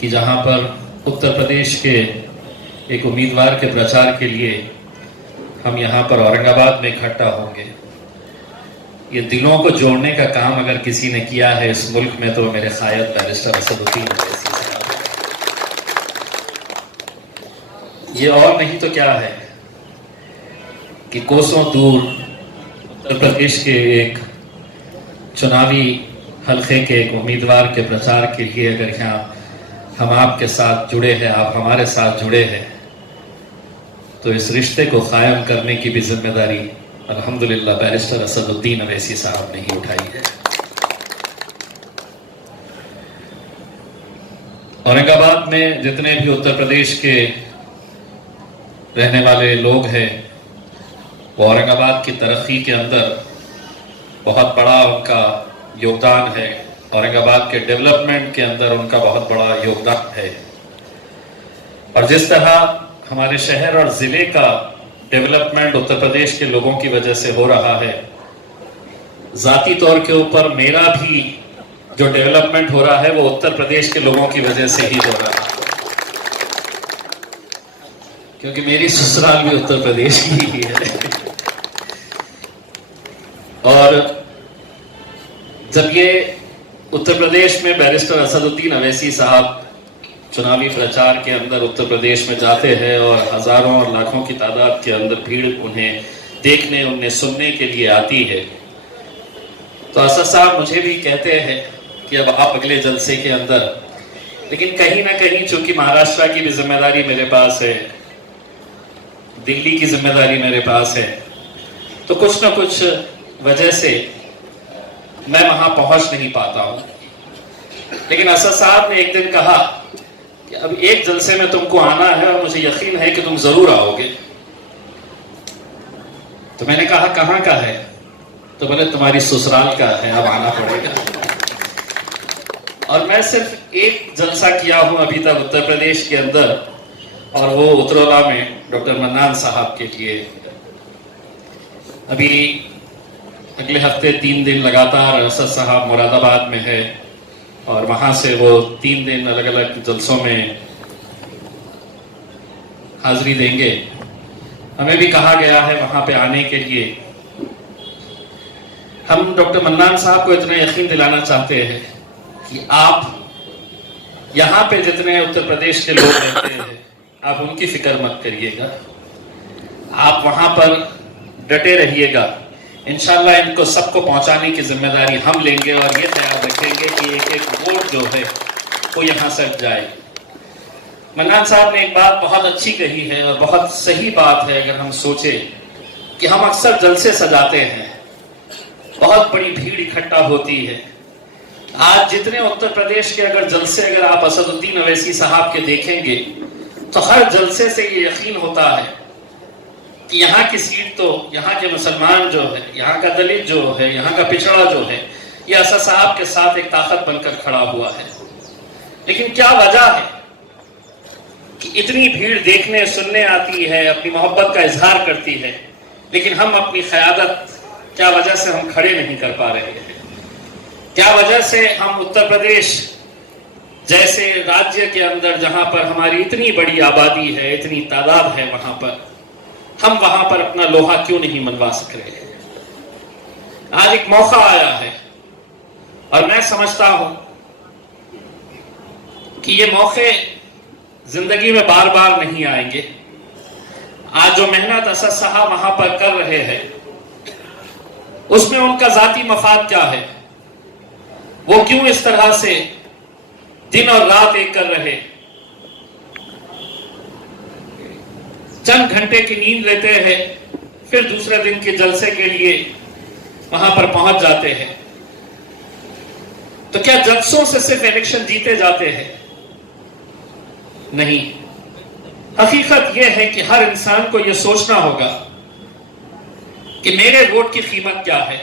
कि जहां पर उत्तर प्रदेश के एक उम्मीदवार के प्रचार के लिए हम यहां पर औरंगाबाद में इकट्ठा होंगे। ये दिलों को जोड़ने का काम अगर किसी ने किया है इस मुल्क में तो मेरे ख़ायद बैरिस्टर असदुद्दीन ओवैसी साहब। ये और नहीं तो क्या है कि कोसों दूर उत्तर प्रदेश के एक चुनावी हल्के के एक उम्मीदवार के प्रचार के लिए अगर यहाँ हम आपके साथ जुड़े हैं, आप हमारे साथ जुड़े हैं, तो इस रिश्ते को कायम करने की भी जिम्मेदारी अल्हम्दुलिल्लाह बैरिस्टर असदुद्दीन ओवैसी साहब ने ही उठाई है। औरंगाबाद में जितने भी उत्तर प्रदेश के रहने वाले लोग हैं, वो औरंगाबाद की तरक्की के अंदर बहुत बड़ा उनका योगदान है, औरंगाबाद के डेवलपमेंट के अंदर उनका बहुत बड़ा योगदान है। और जिस तरह हमारे शहर और ज़िले का डेवलपमेंट उत्तर प्रदेश के लोगों की वजह से हो रहा है, ज़ाती तौर के ऊपर मेरा भी जो डेवलपमेंट हो रहा है वो उत्तर प्रदेश के लोगों की वजह से ही हो रहा है, क्योंकि मेरी ससुराल भी उत्तर प्रदेश की ही है। और जब ये उत्तर प्रदेश में बैरिस्टर असदुद्दीन ओवैसी साहब चुनावी प्रचार के अंदर उत्तर प्रदेश में जाते हैं और हजारों और लाखों की तादाद के अंदर भीड़ उन्हें देखने, उन्हें सुनने के लिए आती है, तो असद साहब मुझे भी कहते हैं कि अब आप अगले जलसे के अंदर, लेकिन कहीं ना कहीं चूंकि महाराष्ट्र की भी जिम्मेदारी मेरे पास है, दिल्ली की जिम्मेदारी मेरे पास है, तो कुछ ना कुछ वजह से मैं वहां पहुंच नहीं पाता हूं। लेकिन असद साहब ने एक दिन कहा कि अब एक जलसे में तुमको आना है और मुझे यकीन है कि तुम जरूर आओगे। तो मैंने कहा कहां का है? तो बोले तुम्हारी ससुराल का है, अब आना पड़ेगा। और मैं सिर्फ एक जलसा किया हूं अभी तक उत्तर प्रदेश के अंदर, और वो उतरौला में डॉक्टर मन्नान साहब के लिए अभी अगले हफ्ते 3 दिन लगातार असद साहब मुरादाबाद में है और वहां से वो 3 दिन अलग अलग जलसों में हाजिरी देंगे। हमें भी कहा गया है वहां पे आने के लिए। हम डॉक्टर मन्नान साहब को इतना यकीन दिलाना चाहते हैं कि आप यहाँ पे जितने उत्तर प्रदेश के लोग रहते हैं आप उनकी फिक्र मत करिएगा, आप वहां पर डटे रहिएगा। इंशाल्लाह इनको सबको पहुंचाने की जिम्मेदारी हम लेंगे और ये ख्याल रखेंगे कि एक एक वोट जो है वो यहाँ से जाए। मन्नान साहब ने एक बात बहुत अच्छी कही है और बहुत सही बात है। अगर हम सोचे कि हम अक्सर जलसे सजाते हैं, बहुत बड़ी भीड़ इकट्ठा होती है। आज जितने उत्तर प्रदेश के अगर जलसे अगर आप असदुद्दीन अवैसी साहब के देखेंगे तो हर जलसे से ये यकीन होता है कि यहाँ की सीट तो यहाँ के मुसलमान जो है, यहाँ का दलित जो है, यहाँ का पिछड़ा जो है, ये असद साहब के साथ एक ताकत बनकर खड़ा हुआ है। लेकिन क्या वजह है कि इतनी भीड़ देखने सुनने आती है, अपनी मोहब्बत का इजहार करती है, लेकिन हम अपनी क़यादत क्या वजह से हम खड़े नहीं कर पा रहे हैं? क्या वजह से हम उत्तर प्रदेश जैसे राज्य के अंदर जहां पर हमारी इतनी बड़ी आबादी है, इतनी तादाद है, हम वहां पर अपना लोहा क्यों नहीं मनवा सक रहे हैं? आज एक मौका आया है और मैं समझता हूं कि ये मौके जिंदगी में बार बार नहीं आएंगे। आज जो मेहनत असद साहब वहां पर कर रहे हैं उसमें उनका जाती मफाद क्या है? वो क्यों इस तरह से दिन और रात एक कर रहे? चंद घंटे की नींद लेते हैं, फिर दूसरे दिन के जलसे के लिए वहां पर पहुंच जाते हैं। तो क्या जलसों से सिर्फ इलेक्शन जीते जाते हैं? नहीं। हकीकत यह है कि हर इंसान को यह सोचना होगा कि मेरे वोट की कीमत क्या है,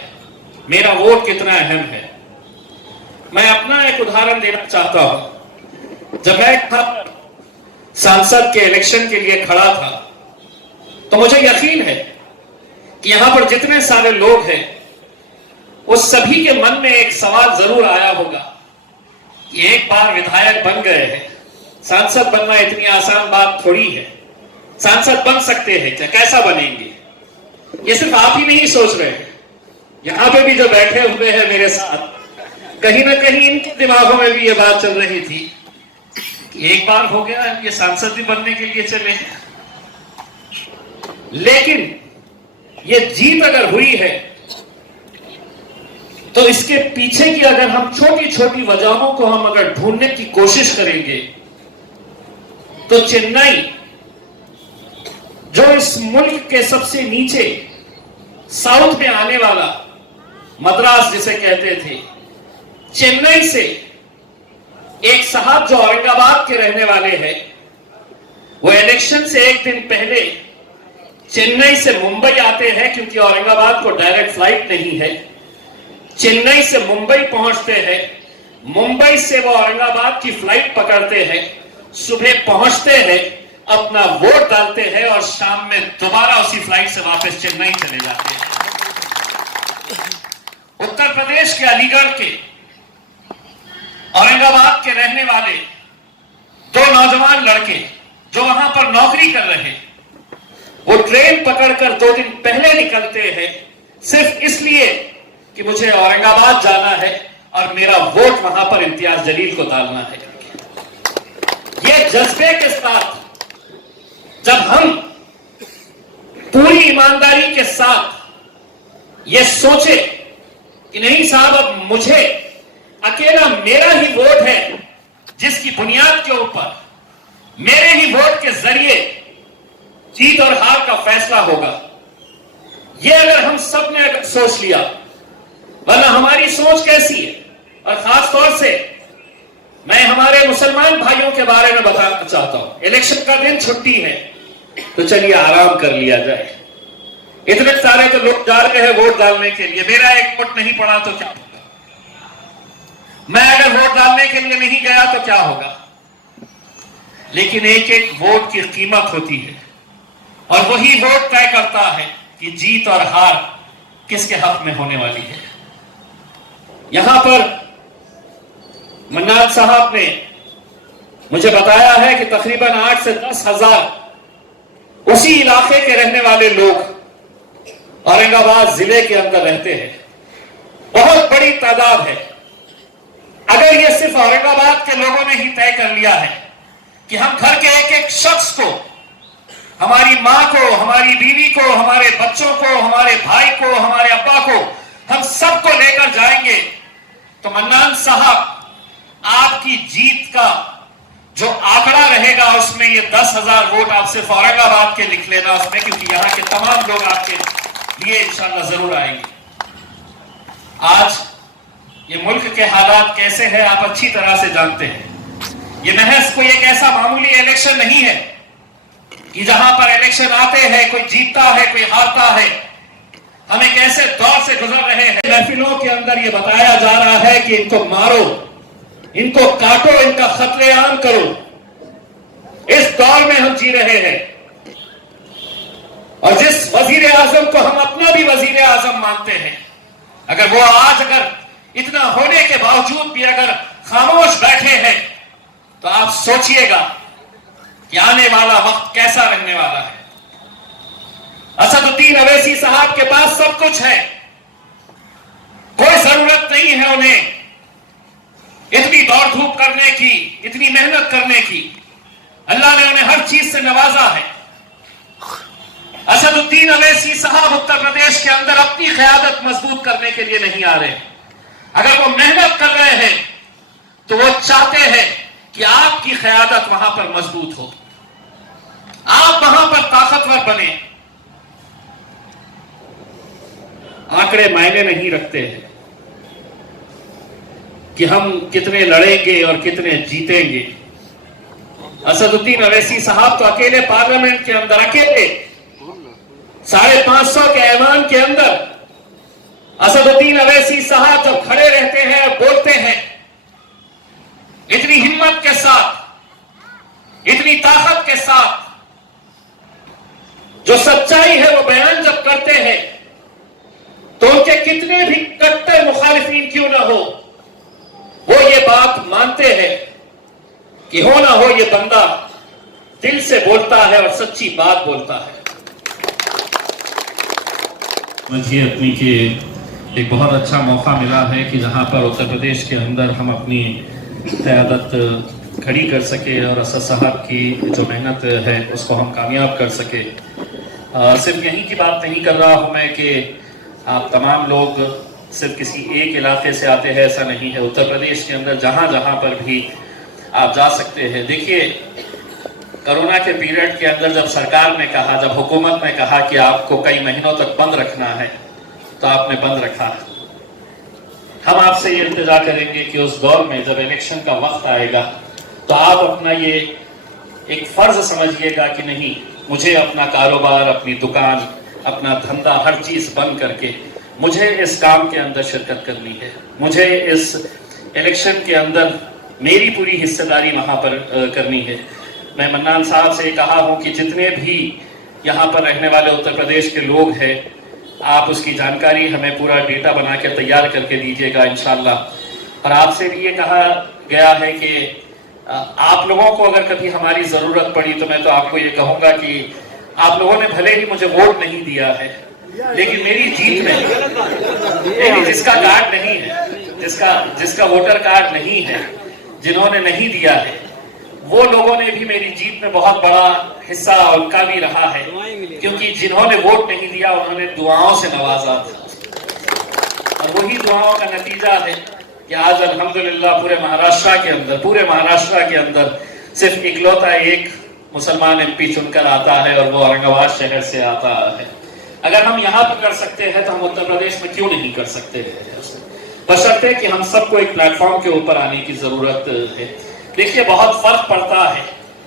मेरा वोट कितना अहम है। मैं अपना एक उदाहरण देना चाहता हूं। जब मैं सांसद के इलेक्शन के लिए खड़ा था तो मुझे यकीन है कि यहां पर जितने सारे लोग हैं उस सभी के मन में एक सवाल जरूर आया होगा कि एक बार विधायक बन गए हैं, सांसद बनना इतनी आसान बात थोड़ी है। सांसद बन सकते हैं क्या? कैसा बनेंगे? ये सिर्फ आप ही नहीं सोच रहे हैं, यहां पे भी जो बैठे हुए हैं मेरे साथ, कहीं ना कहीं इनके दिमागों में भी ये बात चल रही थी कि एक बार हो गया ये सांसद भी बनने के लिए चले। लेकिन ये जीत अगर हुई है तो इसके पीछे की अगर हम छोटी छोटी वजहों को हम अगर ढूंढने की कोशिश करेंगे तो चेन्नई, जो इस मुल्क के सबसे नीचे साउथ में आने वाला मद्रास जिसे कहते थे, चेन्नई से एक साहब जो औरंगाबाद के रहने वाले हैं, वो इलेक्शन से एक दिन पहले चेन्नई से मुंबई आते हैं, क्योंकि औरंगाबाद को डायरेक्ट फ्लाइट नहीं है। चेन्नई से मुंबई पहुंचते हैं, मुंबई से वो औरंगाबाद की फ्लाइट पकड़ते हैं, सुबह पहुंचते हैं, अपना वोट डालते हैं और शाम में दोबारा उसी फ्लाइट से वापस चेन्नई चले जाते हैं। उत्तर प्रदेश के अलीगढ़ के औरंगाबाद के रहने वाले 2 नौजवान लड़के जो वहां पर नौकरी कर रहे, वो ट्रेन पकड़कर 2 दिन पहले निकलते हैं सिर्फ इसलिए कि मुझे औरंगाबाद जाना है और मेरा वोट वहां पर इम्तियाज जलील को डालना है। ये जज्बे के साथ जब हम पूरी ईमानदारी के साथ ये सोचे कि नहीं साहब, अब मुझे अकेला मेरा ही वोट है जिसकी बुनियाद के ऊपर मेरे ही वोट के जरिए जीत और हार का फैसला होगा, ये अगर हम सब ने अगर सोच लिया, वरना हमारी सोच कैसी है। और खास तौर से मैं हमारे मुसलमान भाइयों के बारे में बताना चाहता हूं। इलेक्शन का दिन, छुट्टी है, तो चलिए आराम कर लिया जाए। इतने सारे तो लोग जा रहे हैं वोट डालने के लिए, मेरा एक वोट नहीं पड़ा तो क्या होगा? मैं अगर वोट डालने के लिए नहीं गया तो क्या होगा? लेकिन एक एक वोट की कीमत होती है और वही वोट तय करता है कि जीत और हार किसके हक में होने वाली है। यहां पर मन्नान साहब ने मुझे बताया है कि तकरीबन 8 से 10 हजार उसी इलाके के रहने वाले लोग औरंगाबाद जिले के अंदर रहते हैं। बहुत बड़ी तादाद है। अगर ये सिर्फ औरंगाबाद के लोगों ने ही तय कर लिया है कि हम घर के एक एक शख्स को, हमारी मां को, हमारी बीवी को, हमारे बच्चों को, हमारे भाई को, हमारे अब्बा को, हम सबको लेकर जाएंगे, तो मन्नान साहब आपकी जीत का जो आंकड़ा रहेगा उसमें ये 10,000 वोट आप सिर्फ औरंगाबाद के लिख लेना उसमें, क्योंकि यहां के तमाम लोग आपके लिए इंशाल्लाह जरूर आएंगे। आज ये मुल्क के हालात कैसे हैं आप अच्छी तरह से जानते हैं। ये महज कोई एक ऐसा मामूली इलेक्शन नहीं है कि जहां पर इलेक्शन आते हैं, कोई जीतता है, कोई हारता है। हम एक ऐसे दौर से गुजर रहे हैं, महफिलों के अंदर ये बताया जा रहा है कि इनको मारो, इनको काटो, इनका कत्लेआम करो। इस दौर में हम जी रहे हैं और जिस वजीर आजम को हम अपना भी वजीर आजम मानते हैं, अगर वो आज अगर इतना होने के बावजूद भी अगर खामोश बैठे हैं, तो आप सोचिएगा कि आने वाला वक्त कैसा रहने वाला है। असदुद्दीन अवैसी साहब के पास सब कुछ है, कोई जरूरत नहीं है उन्हें इतनी दौड़ धूप करने की, इतनी मेहनत करने की। अल्लाह ने उन्हें हर चीज से नवाजा है। असदुद्दीन अवैसी साहब उत्तर प्रदेश के अंदर अपनी क़यादत मजबूत करने के लिए नहीं आ रहे। अगर वो मेहनत कर रहे हैं तो वो चाहते हैं कि आपकी क़यादत वहां पर मजबूत हो, आप वहां पर ताकतवर बने। आंकड़े मायने नहीं रखते हैं कि हम कितने लड़ेंगे और कितने जीतेंगे। असदुद्दीन अवैसी साहब तो अकेले पार्लियामेंट के अंदर, अकेले 550 के ऐवान के अंदर असदुद्दीन अवैसी साहब जब खड़े रहते हैं और बोलते हैं, इतनी हिम्मत के साथ, इतनी ताकत के साथ, जो सच्चाई है वो बयान जब करते हैं, तो उनके कितने भी कट्टर मुखालिफिन क्यों ना हो, वो ये बात मानते हैं कि हो ना हो ये बंदा दिल से बोलता है और सच्ची बात बोलता है। मुझे अपनी के एक बहुत अच्छा मौका मिला है कि जहां पर उत्तर प्रदेश के अंदर हम अपनी क़यादत खड़ी कर सके और असद साहब की जो मेहनत है उसको हम कामयाब कर सके। सिर्फ यहीं की बात नहीं कर रहा हूं मैं कि आप तमाम लोग सिर्फ किसी एक इलाके से आते हैं, ऐसा नहीं है। उत्तर प्रदेश के अंदर जहां जहां पर भी आप जा सकते हैं। देखिए, कोरोना के पीरियड के अंदर जब सरकार ने कहा, जब हुकूमत ने कहा कि आपको कई महीनों तक बंद रखना है, तो आपने बंद रखा। हम आपसे ये इल्तिजा करेंगे कि उस दौर में जब इलेक्शन का वक्त आएगा तो आप अपना ये एक फर्ज समझिएगा कि नहीं, मुझे अपना कारोबार, अपनी दुकान, अपना धंधा, हर चीज बंद करके मुझे इस काम के अंदर शिरकत करनी है। मुझे इस इलेक्शन के अंदर मेरी पूरी हिस्सेदारी वहां पर करनी है। मैं मन्नान साहब से कहा हूं कि जितने भी यहाँ पर रहने वाले उत्तर प्रदेश के लोग हैं, आप उसकी जानकारी हमें पूरा डेटा बना के तैयार करके दीजिएगा इंशाल्लाह। और आपसे भी ये कहा गया है कि आप लोगों को अगर कभी हमारी जरूरत पड़ी तो मैं तो आपको ये कहूंगा कि आप लोगों ने भले ही मुझे वोट नहीं दिया है, लेकिन मेरी जीत में जिसका कार्ड नहीं है, जिसका वोटर कार्ड नहीं है, जिन्होंने नहीं दिया है, वो लोगों ने भी मेरी जीत में बहुत बड़ा हिस्सा उनका भी रहा है, क्योंकि जिन्होंने वोट नहीं दिया उन्होंने दुआओं से नवाजा था। और वही दुआओं का नतीजा है कि आज अल्हम्दुलिल्लाह पूरे महाराष्ट्र के अंदर सिर्फ इकलौता एक मुसलमान एमपी चुनकर आता है और वो औरंगाबाद शहर से आता है। अगर हम यहाँ पर कर सकते हैं तो हम उत्तर प्रदेश में क्यों नहीं कर सकते हैं? बशर्ते कि हम सबको एक प्लेटफॉर्म के ऊपर आने की जरूरत है। देखिए, बहुत फर्क पड़ता है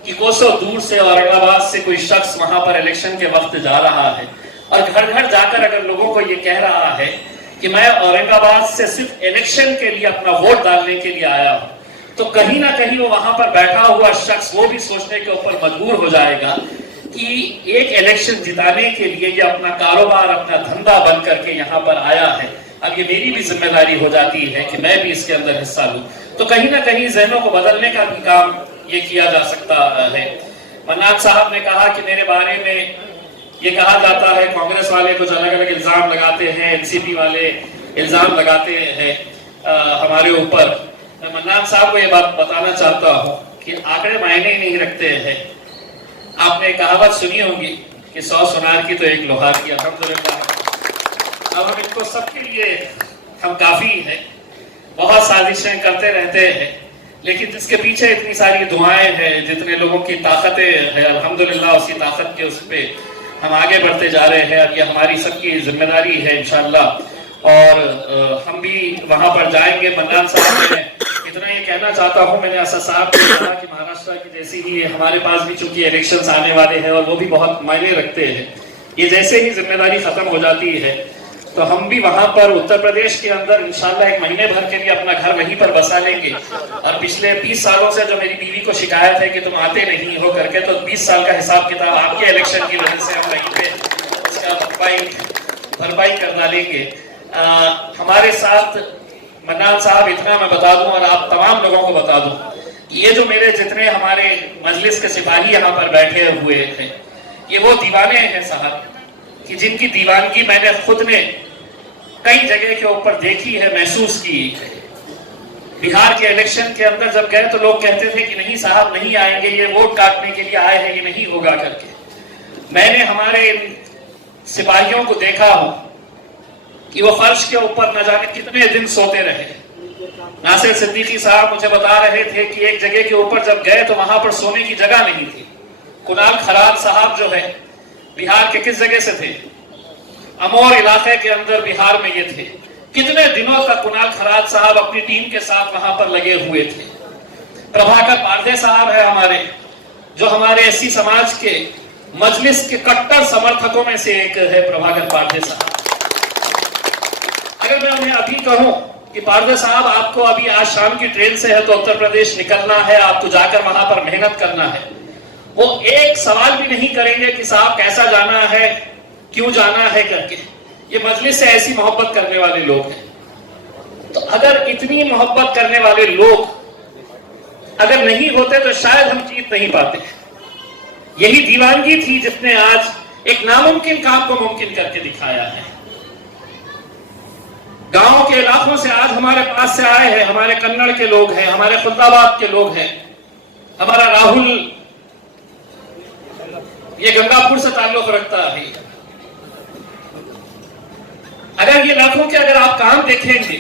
कि कोसों दूर से औरंगाबाद से कोई शख्स वहां पर इलेक्शन के वक्त जा रहा है और घर घर जाकर अगर लोगों को ये कह रहा है कि मैं औरंगाबाद से सिर्फ इलेक्शन के लिए अपना वोट डालने के लिए आया हूं, तो कहीं ना कहीं वो वहां पर बैठा हुआ शख्स वो भी सोचने के ऊपर मजबूर हो जाएगा कि एक इलेक्शन जिताने के लिए ये अपना कारोबार, अपना धंधा बन करके यहाँ पर आया है। अब ये मेरी भी जिम्मेदारी हो जाती है कि मैं भी इसके अंदर हिस्सा लूं। तो कहीं ना कहीं जहनों को बदलने का भी काम ये किया जा सकता है। मन्नान साहब ने कहा कि मेरे बारे में ये कहा जाता है, कांग्रेस वाले कुछ अलग अलग इल्जाम लगाते हैं, एनसीपी वाले इल्जाम लगाते हैं हमारे ऊपर। मैं मन्नान साहब को ये बात बताना चाहता हूँ कि आंकड़े मायने ही नहीं रखते हैं। आपने कहावत सुनी होगी कि 100 सुनार की तो एक लोहार की। अल्हम्दुलिल्लाह अब हम इनको सबके लिए हम काफी है। बहुत साजिशें करते रहते हैं, लेकिन जिसके पीछे इतनी सारी दुआएं हैं, जितने लोगों की ताकतें हैं, अल्हम्दुलिल्लाह उसी ताकत के उस पे हम आगे बढ़ते जा रहे हैं। अब ये हमारी सबकी जिम्मेदारी है इंशाअल्लाह, और हम भी वहां पर जाएंगे। मन्नान साहब ने इतना ये कहना चाहता हूं, मैंने असद साहब को कहा कि महाराष्ट्र की जैसी ही हमारे पास भी चूंकि इलेक्शंस आने वाले हैं और वो भी बहुत मायने रखते हैं, ये जैसे ही जिम्मेदारी खत्म हो जाती है तो हम भी वहां पर उत्तर प्रदेश के अंदर इंशाल्लाह 1 महीने भर के लिए अपना घर वहीं पर बसा लेंगे। और पिछले 20 सालों से जो मेरी बीवी को शिकायत है कि तुम आते नहीं हो करके, तो 20 साल का हिसाब किताब आपके इलेक्शन की वजह से हम वहीं पे उसका भरपाई कर डालेंगे। हमारे साथ मन्नान साहब, इतना मैं बता दूं और आप तमाम लोगों को बता दूं, ये जो मेरे जितने हमारे मजलिस के सिपाही यहाँ पर बैठे हुए थे, ये वो दीवाने हैं साहब कि जिनकी दीवानगी मैंने खुद ने कई जगह के ऊपर देखी है, महसूस की है। बिहार के इलेक्शन के अंदर जब गए तो लोग कहते थे कि नहीं साहब नहीं आएंगे, ये वोट काटने के लिए आए हैं, ये नहीं होगा करके। मैंने हमारे सिपाहियों को देखा हो कि वो फर्श के ऊपर न जाने कितने दिन सोते रहे। नासिर सिद्दीकी साहब मुझे बता रहे थे कि एक जगह के ऊपर जब गए तो वहां पर सोने की जगह नहीं थी। कुणाल खराद साहब जो है बिहार के किस जगह से थे? अमोर इलाके के अंदर बिहार में ये थे। कितने दिनों तक कुणाल खराद साहब अपनी टीम के साथ वहां पर लगे हुए थे। प्रभाकर पारदे साहब है हमारे, जो हमारे एससी समाज के मजलिस के कट्टर समर्थकों में से एक है प्रभाकर पारदे साहब। अगर मैं उन्हें अभी कहूं कि पारदे साहब आपको अभी आज शाम की ट्रेन से है तो उत्तर प्रदेश निकलना है, आपको जाकर वहां पर मेहनत करना है, वो एक सवाल भी नहीं करेंगे कि साहब कैसा जाना है, क्यों जाना है करके। ये मजलिस से ऐसी मोहब्बत करने वाले लोग हैं। तो अगर इतनी मोहब्बत करने वाले लोग अगर नहीं होते तो शायद हम जीत नहीं पाते। यही दीवानगी थी जिसने आज एक नामुमकिन काम को मुमकिन करके दिखाया है। गांव के इलाकों से आज हमारे पास से आए हैं, हमारे कन्नड़ के लोग हैं, हमारे खुदाबाद के लोग हैं, हमारा राहुल ये गंगापुर से ताल्लुक रखता है। अगर ये लाखों के अगर आप काम देखेंगे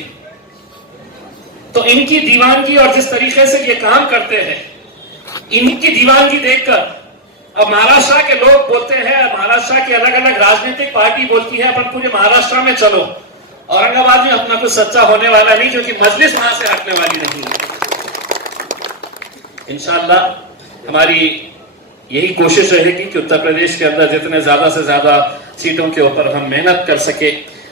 तो इनकी दीवानगी और जिस तरीके से ये काम करते हैं, इनकी दीवानगी देखकर अब महाराष्ट्र के लोग बोलते हैं, महाराष्ट्र की अलग अलग राजनीतिक पार्टी बोलती है अपन पूरे महाराष्ट्र में चलो। औरंगाबाद में अपना कुछ सच्चा होने वाला नहीं, क्योंकि मजलिस वहां से हटने वाली नहीं है। इंशाअल्लाह हमारी यही कोशिश रहेगी कि उत्तर प्रदेश के अंदर जितने ज्यादा से ज्यादा सीटों के ऊपर हम मेहनत कर सके।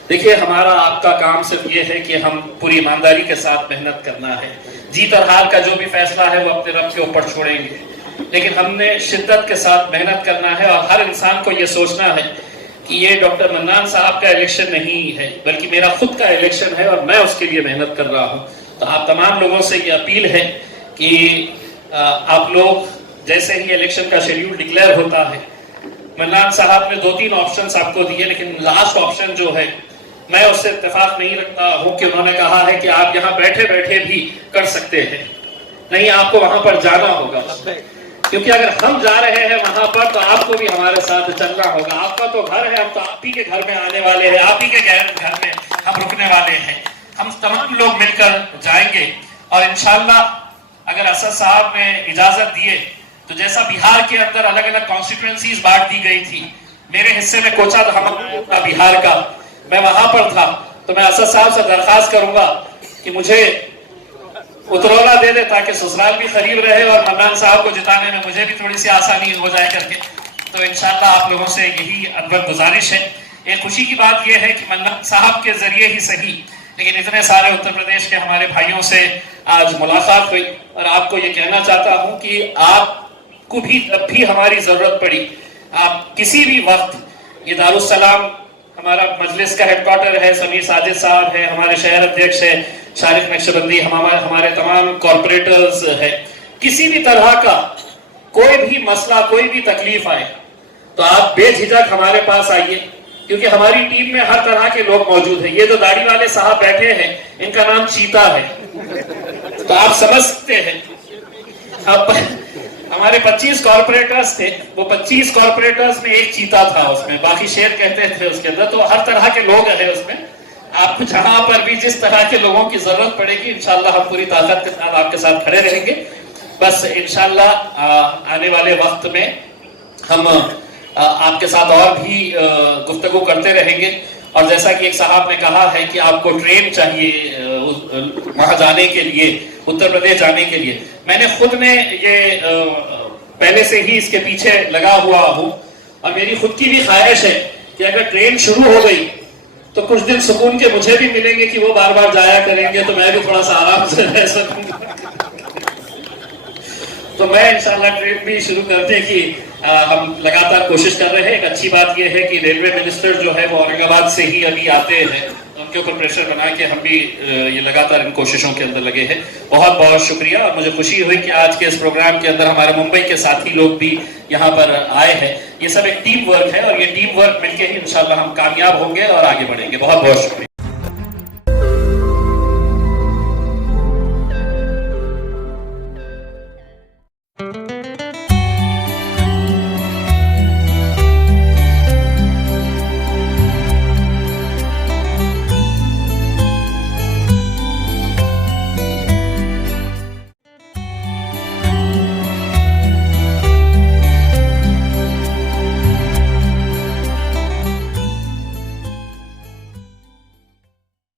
देखिए, हमारा आपका काम सिर्फ ये है कि हम पूरी ईमानदारी के साथ मेहनत करना है। जीत और हार का जो भी फैसला है वो अपने रब के ऊपर छोड़ेंगे, लेकिन हमने शिद्दत के साथ मेहनत करना है। और हर इंसान को ये सोचना है कि ये डॉक्टर मन्नान साहब का इलेक्शन नहीं है, बल्कि मेरा खुद का इलेक्शन है और मैं उसके लिए मेहनत कर रहा हूं। तो आप तमाम लोगों से ये अपील है कि आप लोग जैसे ही इलेक्शन का शेड्यूल डिक्लेयर होता है, मन्नान साहब ने 2-3 ऑप्शंस आपको दिए, लेकिन लास्ट ऑप्शन जो है मैं उससे इत्तेफाक नहीं रखता हूं कि उन्होंने कहा है कि आप यहाँ बैठे बैठे भी कर सकते हैं। नहीं, आपको वहां पर जाना होगा, क्योंकि अगर हम जा रहे हैं वहां पर तो आपको भी हमारे साथ चलना होगा। आपका तो घर है, हम तो आप ही के घर में आने वाले हैं, आप ही के घर में हम रुकने वाले हैं। हम तमाम लोग मिलकर जाएंगे और इंशाल्लाह अगर असद साहब ने इजाजत दिए तो जैसा बिहार के अंदर अलग अलग कॉन्स्टिट्यूएंसीज बांट दी गई थी, मेरे हिस्से में कोचा था बिहार का, मैं वहां पर था, तो मैं असद साहब से दरखास्त करूंगा कि मुझे उतरौला दे दे ताकि ससुराल भी करीब रहे और मन्नान साहब को जिताने में मुझे भी थोड़ी सी आसानी हो जाए करके। तो इंशाल्लाह आप लोगों से यही अनवर गुजारिश है। एक खुशी की बात यह है कि मन्नान साहब के जरिए ही सही, लेकिन इतने सारे उत्तर प्रदेश के हमारे भाइयों से आज मुलाकात हुई और आपको ये कहना चाहता हूं कि आपको भी जब भी हमारी जरूरत पड़ी आप किसी भी वक्त ये दारुस्सलाम हमारा मजलिस का हेडक्वार्टर है, समीर साजिद साहब है, हमारे शहर अध्यक्ष है शारिक नक्शबंदी, हमारे तमाम कॉरपोरेटर्स है, किसी भी तरह का कोई भी मसला कोई भी तकलीफ आए तो आप बेझिझक हमारे पास आइए, क्योंकि हमारी टीम में हर तरह के लोग मौजूद हैं। ये जो दाढ़ी वाले साहब बैठे हैं इनका नाम चीता है, तो आप समझ सकते हैं। अब हमारे 25 कॉर्पोरेटर्स थे, वो 25 कॉर्पोरेटर्स में एक चीता था उसमें, बाकी शेर कहते थे उसके अंदर। तो हर तरह के लोग हैं उसमें। आपको जहां पर भी जिस तरह के लोगों की जरूरत पड़ेगी इंशाल्लाह हम पूरी ताकत के साथ आपके साथ खड़े रहेंगे। बस इंशाल्लाह आने वाले वक्त में हम आपके साथ और भी गुफ्तगू करते रहेंगे। और जैसा कि एक साहब ने कहा है कि आपको ट्रेन चाहिए वहां जाने के लिए, उत्तर प्रदेश जाने के लिए, मैंने खुद ने ये पहले से ही इसके पीछे लगा हुआ हूं और मेरी खुद की भी ख्वाहिश है कि अगर ट्रेन शुरू हो गई तो कुछ दिन सुकून के मुझे भी मिलेंगे कि वो बार बार जाया करेंगे, तो मैं भी थोड़ा सा आराम से रह सकूंगा। तो मैं इंशाल्लाह ट्रेन भी शुरू करने की हम लगातार कोशिश कर रहे हैं। एक अच्छी बात यह है कि रेलवे मिनिस्टर जो है वो औरंगाबाद से ही अभी आते हैं, उनके ऊपर प्रेशर बना के हम भी ये लगातार इन कोशिशों के अंदर लगे हैं। बहुत बहुत शुक्रिया। और मुझे खुशी हुई कि आज के इस प्रोग्राम के अंदर हमारे मुंबई के साथी लोग भी यहाँ पर आए हैं। ये सब एक टीम वर्क है और ये टीम वर्क मिलकर ही इंशाल्लाह हम कामयाब होंगे और आगे बढ़ेंगे। बहुत बहुत शुक्रिया।